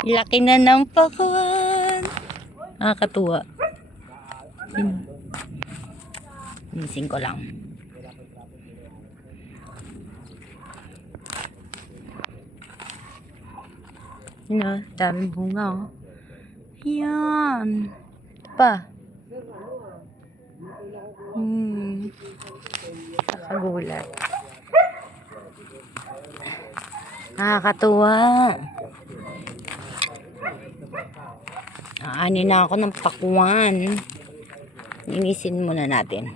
Laki na ng pakuan. Nakakatuwa. Missing ko lang. Yun o, daming bunga o. Yan. Ito pa. Nakagulat. Nakakatuwa. Aanin na ako ng pakuan. Linisin muna natin.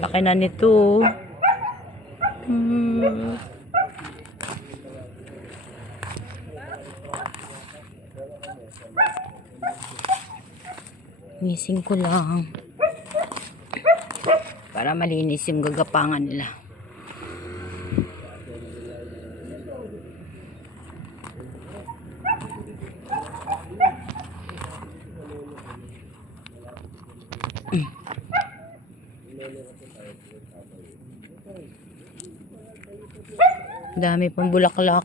Laki na nito. Missing ko lang para malinis yung gagapangan nila. Dami pang bulaklak.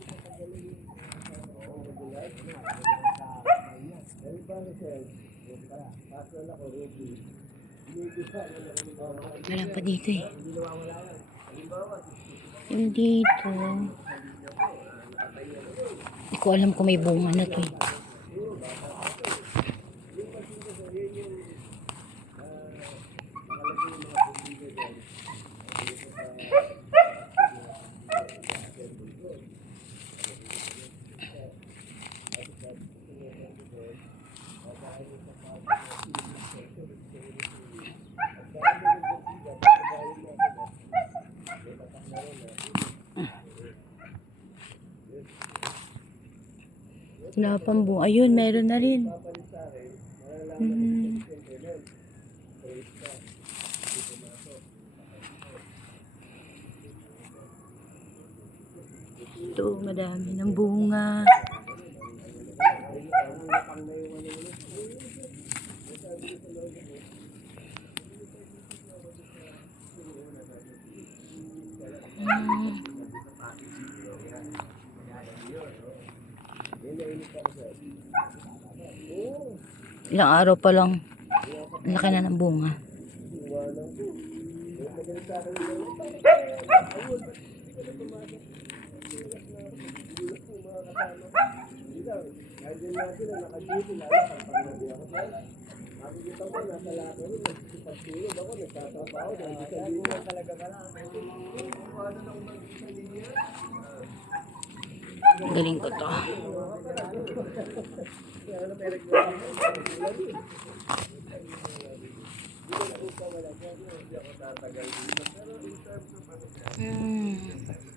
Wala pa dito eh. Yung dito. Hindi ko alam kung may bunga na to eh. Wala pang bunga. Ayun, meron na rin. Ito, madami ng bunga. Ilang araw pa lang, laki na ng bunga. Galing ko to.